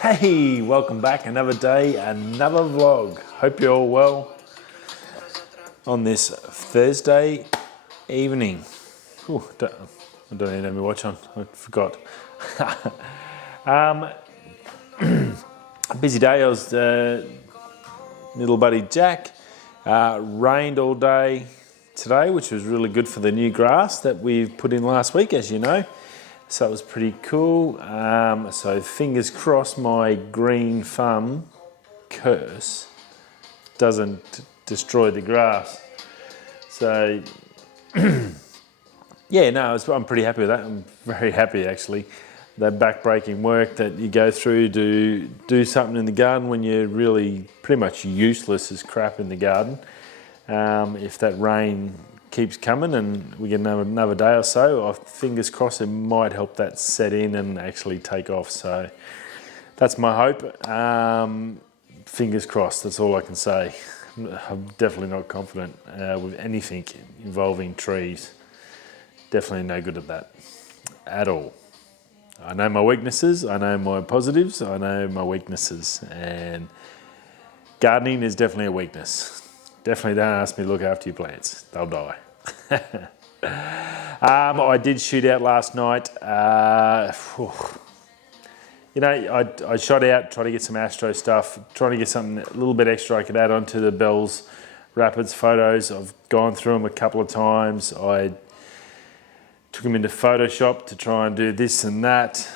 Hey, welcome back. Another day, another vlog. Hope you're all well on this Thursday evening. Ooh, I don't even have my watch on. I forgot. Busy day. I was little buddy Jack. Rained all day today, which was really good for the new grass that we've put in last week, as you know. So it was pretty cool. So fingers crossed my green thumb curse doesn't destroy the grass. So yeah, no, I'm pretty happy with that. I'm very happy actually. That back-breaking work that you go through to do something in the garden when you're really pretty much useless as crap in the garden. If that rain keeps coming and we get another day or so, fingers crossed it might help that set in and actually take off. So that's my hope. Fingers crossed, that's all I can say. I'm definitely not confident with anything involving trees. Definitely no good at that at all. I know my weaknesses, I know my positives, I know my weaknesses, and gardening is definitely a weakness. Definitely don't ask me to look after your plants. They'll die. I did shoot out last night. You know, I shot out, tried to get some Astro stuff, trying to get something a little bit extra I could add on to the Bell's Rapids photos. I've gone through them a couple of times. I took them into Photoshop to try and do this and that,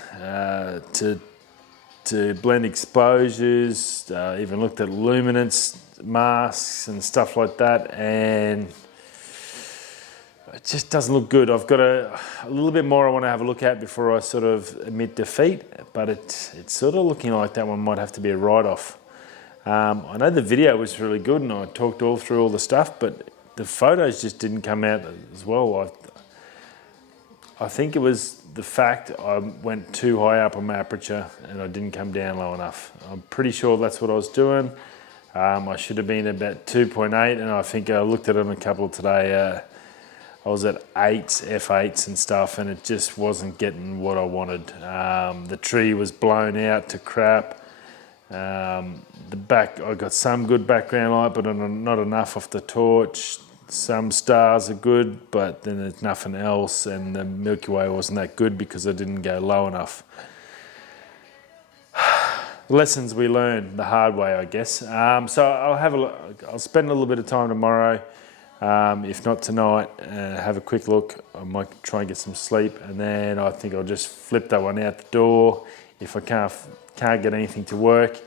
to blend exposures, even looked at luminance masks and stuff like that, and it just doesn't look good. I've got a little bit more I want to have a look at before I sort of admit defeat, but it's sort of looking like that one might have to be a write-off. I know the video was really good and I talked all through all the stuff, but the photos just didn't come out as well. I think it was the fact I went too high up on my aperture and I didn't come down low enough. I'm pretty sure that's what I was doing. I should have been about 2.8, and I think I looked at them a couple today. I was at 8s, f8s and stuff, and it just wasn't getting what I wanted. The tree was blown out to crap. I got some good background light, but not enough off the torch. Some stars are good, but then there's nothing else, and the Milky Way wasn't that good because I didn't go low enough. Lessons we learn the hard way, I guess. So I'll spend a little bit of time tomorrow, if not tonight, have a quick look. I might try and get some sleep, and then I think I'll just flip that one out the door if I can't get anything to work,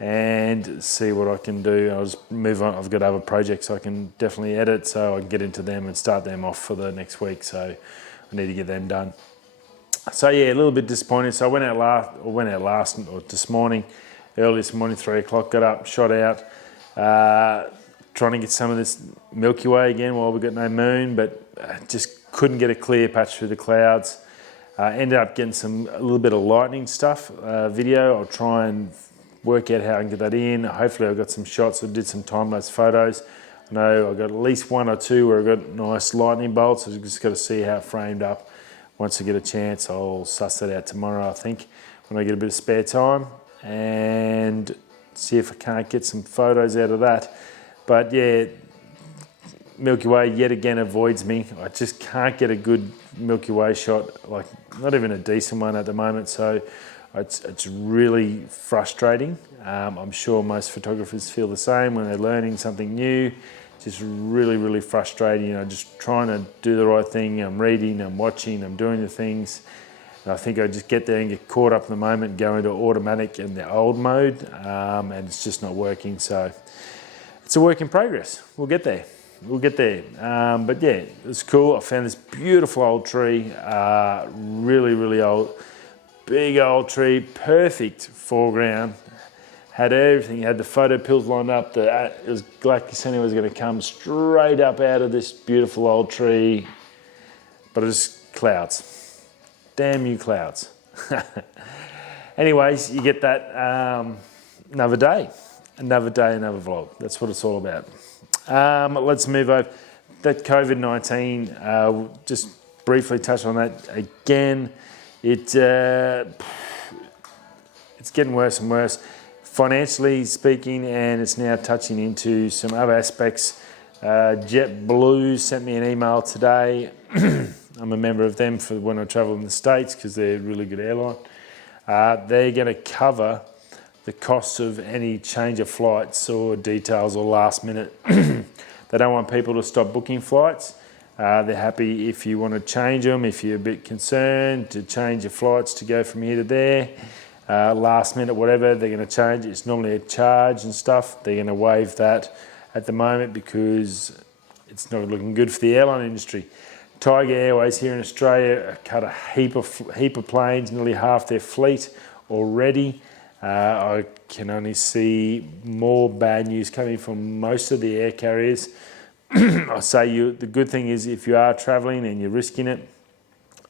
and see what I can do. I'll just move on. I've got other projects I can definitely edit, so I can get into them and start them off for the next week. So I need to get them done. So yeah, a little bit disappointed. So I went out this morning, early this morning, 3 o'clock, got up, shot out, trying to get some of this Milky Way again while we got no moon, but just couldn't get a clear patch through the clouds. Ended up getting a little bit of lightning stuff, video. I'll try and work out how I can get that in. Hopefully I've got some shots. I did some time-lapse photos. I know I've got at least one or two where I've got nice lightning bolts. I've just got to see how it framed up. Once I get a chance, I'll suss that out tomorrow, I think, when I get a bit of spare time, and see if I can't get some photos out of that. But yeah, Milky Way yet again avoids me. I just can't get a good Milky Way shot, like not even a decent one at the moment, so it's really frustrating. I'm sure most photographers feel the same when they're learning something new. Just really, really frustrating, you know, just trying to do the right thing. I'm reading, I'm watching, I'm doing the things. And I think I just get there and get caught up in the moment, go into automatic in the old mode, and it's just not working. So it's a work in progress. We'll get there. But yeah, it's cool. I found this beautiful old tree, really, really old, big old tree, perfect foreground. Had everything, had the photo pills lined up. It was like Sony was going to come straight up out of this beautiful old tree, but it was clouds. Damn you clouds. Anyways, you get that. Another day, another vlog. That's what it's all about. Let's move over. That COVID-19, just briefly touch on that again. It's it's getting worse and worse, financially speaking, and it's now touching into some other aspects. JetBlue sent me an email today. I'm a member of them for when I travel in the States because they're a really good airline. They're going to cover the costs of any change of flights or details or last minute. They don't want people to stop booking flights. They're happy if you want to change them, if you're a bit concerned to change your flights to go from here to there. Last minute, whatever, they're going to change. It's normally a charge and stuff. They're going to waive that at the moment because it's not looking good for the airline industry. Tiger Airways here in Australia cut a heap of planes, nearly half their fleet already. I can only see more bad news coming from most of the air carriers. I say the good thing is if you are travelling and you're risking it,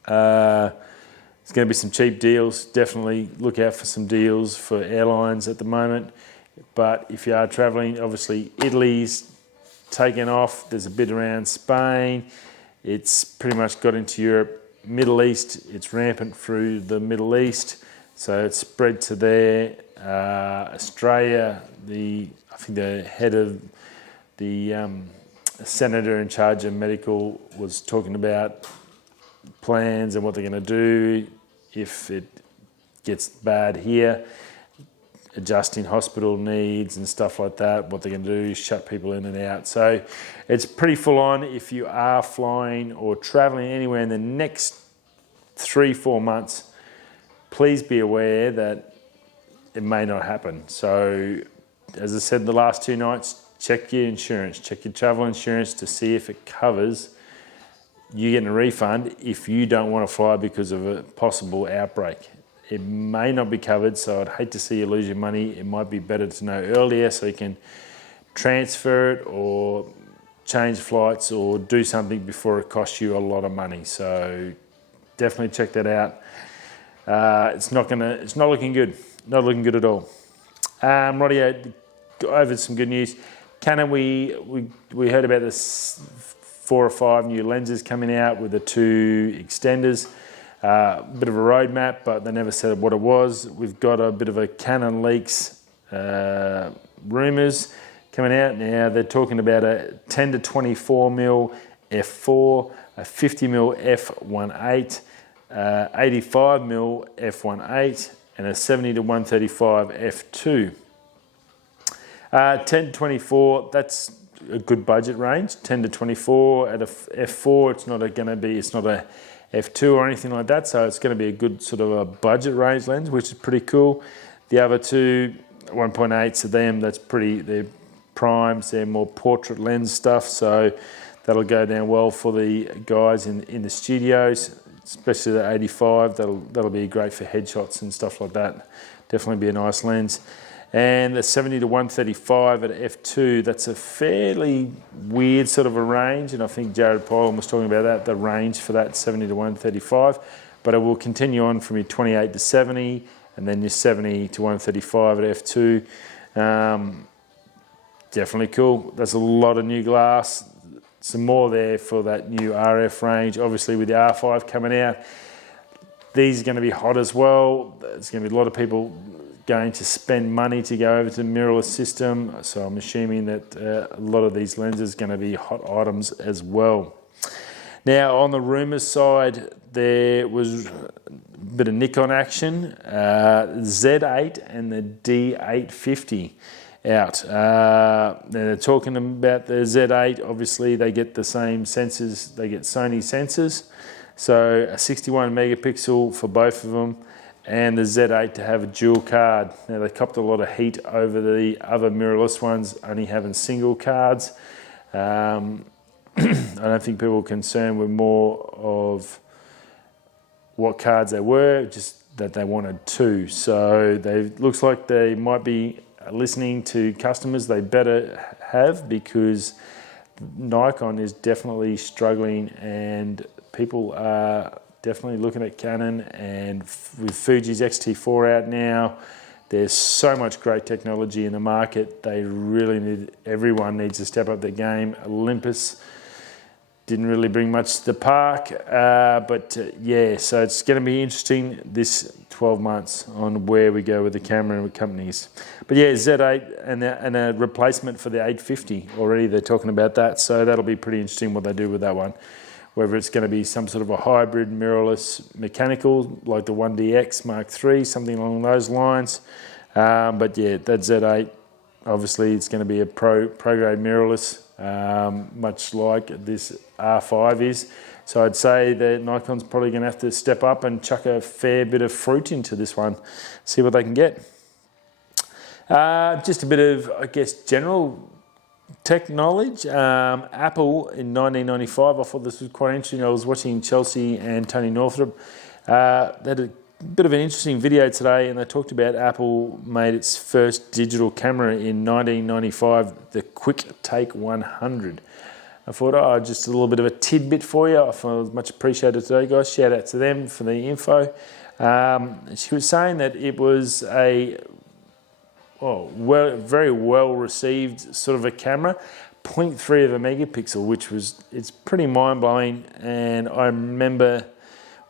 there's going to be some cheap deals. Definitely look out for some deals for airlines at the moment. But if you are travelling, obviously Italy's taken off. There's a bit around Spain. It's pretty much got into Europe, Middle East. It's rampant through the Middle East. So it's spread to there. Australia, I think the head of the senator in charge of medical was talking about plans and what they're going to do if it gets bad here, adjusting hospital needs and stuff like that. What they're going to do is shut people in and out. So it's pretty full on. If you are flying or traveling anywhere in the next 3-4 months, please be aware that it may not happen. So as I said the last 2 nights, check your insurance, check your travel insurance to see if it covers you getting a refund if you don't want to fly because of a possible outbreak. It may not be covered, so I'd hate to see you lose your money. It might be better to know earlier so you can transfer it or change flights or do something before it costs you a lot of money. So definitely check that out. It's not looking good. Not looking good at all. Rightio, over some good news. Canon, we heard about this 4 or 5 new lenses coming out with the 2 extenders. Bit of a roadmap, but they never said what it was. We've got a bit of a Canon leaks rumours coming out now. They're talking about a 10 to 24mm f4, a 50mm f1.8, 85mm f1.8, and a 70 to 135 f2. 10 to 24, that's a good budget range. 10 to 24 at a f4, it's not a f2 or anything like that, so it's going to be a good sort of a budget range lens, which is pretty cool. The other 2 1.8s of them, they're primes, they're more portrait lens stuff, so that'll go down well for the guys in the studios, especially the 85. That'll be great for headshots and stuff like that. Definitely be a nice lens. And the 70 to 135 at f2, that's a fairly weird sort of a range, and I think Jared Poland was talking about that, the range for that 70 to 135, but it will continue on from your 28 to 70, and then your 70 to 135 at f2. Definitely cool. There's a lot of new glass, some more there for that new RF range. Obviously with the R5 coming out, these are going to be hot as well. There's going to be a lot of people going to spend money to go over to the mirrorless system, so I'm assuming that a lot of these lenses are going to be hot items as well. Now on the Rumours side, there was a bit of Nikon action. Z8 and the D850 out. They're talking about the Z8. Obviously they get the same sensors, they get Sony sensors, so a 61 megapixel for both of them, and the Z8 to have a dual card. Now they copped a lot of heat over the other mirrorless ones only having single cards. I don't think people were concerned with more of what cards they were, just that they wanted 2. So looks like they might be listening to customers. They better have, because Nikon is definitely struggling and people are definitely looking at Canon, and with Fuji's X-T4 out now, there's so much great technology in the market. Everyone needs to step up their game. Olympus, 1.8 to them, that's pretty, they're primes, they're more portrait lens stuff, so that'll go down well for the guys in the studios, especially the 85. That'll go down well for the guys in the studios. Didn't really bring much to the park, but yeah, so it's going to be interesting this 12 months on where we go with the camera and with companies. But yeah, Z8 and a replacement for the 850 already, they're talking about that, so that'll be pretty interesting what they do with that one. Whether it's going to be some sort of a hybrid mirrorless mechanical like the 1DX Mark III, something along those lines. But yeah, that Z8, obviously it's going to be a pro-grade mirrorless, much like this R5 is. So I'd say that Nikon's probably going to have to step up and chuck a fair bit of fruit into this one, see what they can get. Just a bit of, I guess, general tech knowledge. Apple in 1995, I thought this was quite interesting. I was watching Chelsea and Tony Northrup. They had a bit of an interesting video today, and they talked about Apple made its first digital camera in 1995, the Quick Take 100. I thought, just a little bit of a tidbit for you. I thought it was much appreciated today, guys. Shout out to them for the info. She was saying that it was a very well received sort of a camera, 0.3 of a megapixel, which it's pretty mind blowing. And I remember,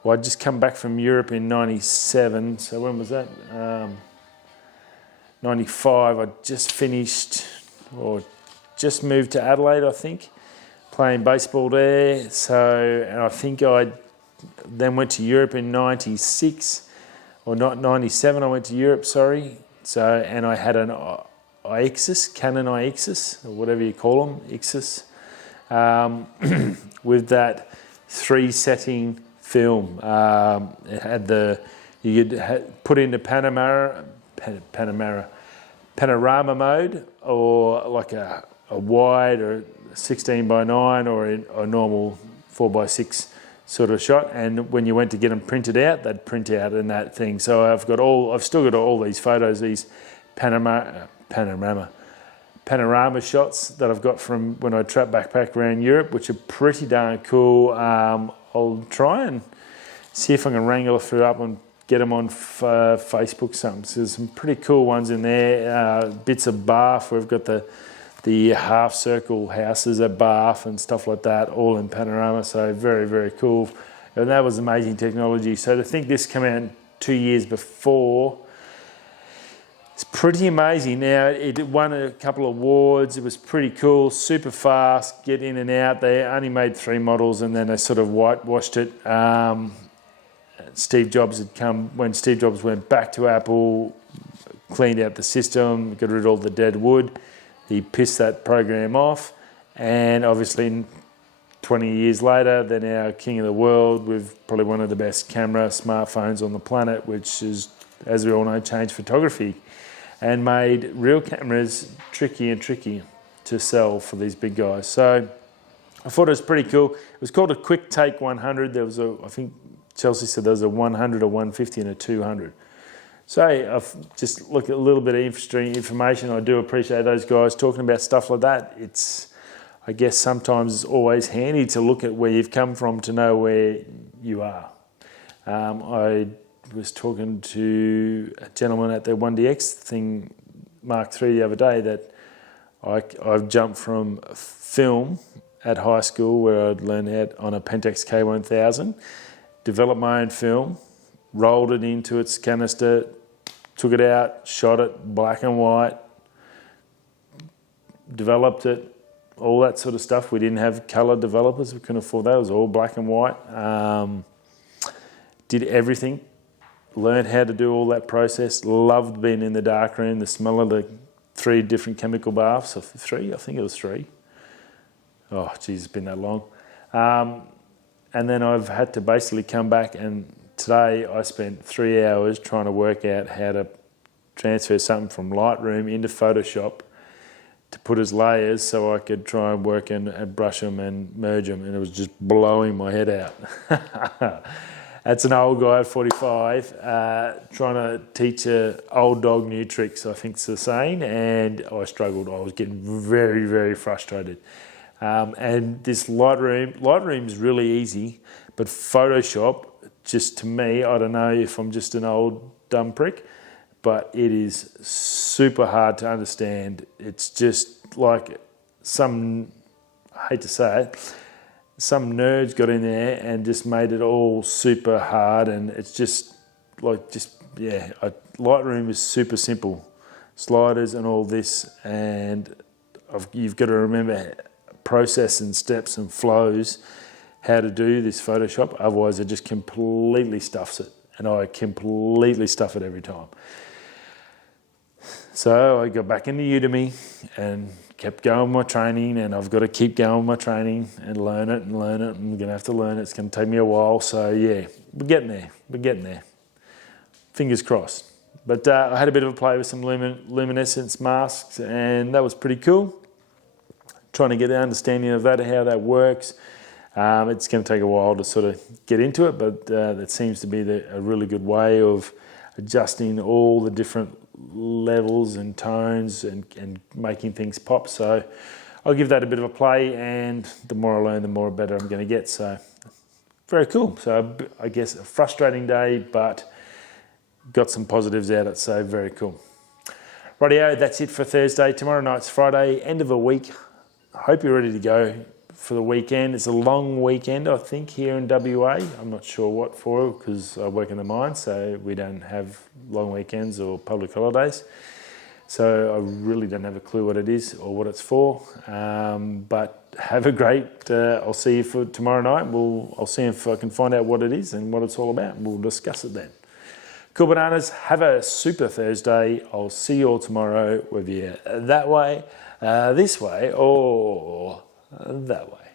I'd just come back from Europe in '97. So when was that? '95. I just finished or just moved to Adelaide, I think, playing baseball there. So, and I think I then went to Europe in '96 or not '97. I went to Europe, sorry. So, and I had an Ixus, Canon Ixus, or whatever you call them, Ixus, with that 3-setting film. It had you could put into panorama mode, or like a wide or 16:9, or a normal 4:6 sort of shot, and when you went to get them printed out, they'd print out in that thing. So I've still got all these photos, these panorama shots that I've got from when I backpack around Europe, which are pretty darn cool. I'll try and see if I can wrangle a few up and get them on Facebook. So there's some pretty cool ones in there. Bits of Bath. We've got the half circle houses at Bath and stuff like that, all in panorama. So very, very cool. And that was amazing technology. So to think this came out 2 years before, it's pretty amazing. Now, it won a couple of awards. It was pretty cool, super fast, get in and out. They only made 3 models and then they sort of whitewashed it. Steve Jobs had come, when Steve Jobs went back to Apple, cleaned out the system, got rid of all the dead wood. He pissed that program off, and obviously 20 years later, they're now king of the world with probably one of the best camera smartphones on the planet, which is, as we all know, changed photography and made real cameras tricky and tricky to sell for these big guys. So I thought it was pretty cool. It was called a Quick Take 100. There was I think Chelsea said there was a 100, a 150 and a 200. So I've just looked at a little bit of interesting information. I do appreciate those guys talking about stuff like that. I guess sometimes it's always handy to look at where you've come from to know where you are. I was talking to a gentleman at the 1DX thing, Mark III, the other day, that I've jumped from film at high school where I'd learned how on a Pentax K1000, developed my own film, rolled it into its canister, took it out, shot it black and white, developed it, all that sort of stuff. We didn't have colour developers, we couldn't afford that, it was all black and white. Did everything, learned how to do all that process, loved being in the dark room, the smell of the 3 different chemical baths, or 3, I think it was 3. Oh, geez, it's been that long. And then I've had to basically come back, and today I spent 3 hours trying to work out how to transfer something from Lightroom into Photoshop to put as layers so I could try and work and brush them and merge them, and it was just blowing my head out. That's an old guy at 45 trying to teach an old dog new tricks, I think it's the saying, and I struggled. I was getting very, very frustrated. And this Lightroom's really easy, but Photoshop, just to me, I don't know if I'm just an old dumb prick, but it is super hard to understand. It's just like I hate to say it, some nerds got in there and just made it all super hard, and it's just yeah, Lightroom is super simple. Sliders and all this, and you've got to remember process and steps and flows, how to do this Photoshop, otherwise it just completely stuffs it, and I completely stuff it every time. So I got back into Udemy and kept going with my training, and I've got to keep going with my training and learn it. I'm going to have to learn it. It's going to take me a while. So yeah, we're getting there. Fingers crossed. But I had a bit of a play with some luminescence masks, and that was pretty cool. Trying to get the understanding of that, how that works. It's going to take a while to sort of get into it, but that seems to be a really good way of adjusting all the different levels and tones and making things pop. So I'll give that a bit of a play, and the more I learn, the more better I'm going to get. So very cool. So I guess a frustrating day, but got some positives out of it, so very cool. Rightio, that's it for Thursday. Tomorrow night's Friday, end of a week. I hope you're ready to go for the weekend. It's a long weekend, I think, here in WA. I'm not sure what for, because I work in the mine, so we don't have long weekends or public holidays. So I really don't have a clue what it is or what it's for. But have a great, I'll see you for tomorrow night. I'll see if I can find out what it is and what it's all about. We'll discuss it then. Cool bananas, have a super Thursday. I'll see you all tomorrow, whether you're that way, this way, or that way.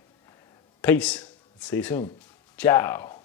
Peace. See you soon. Ciao.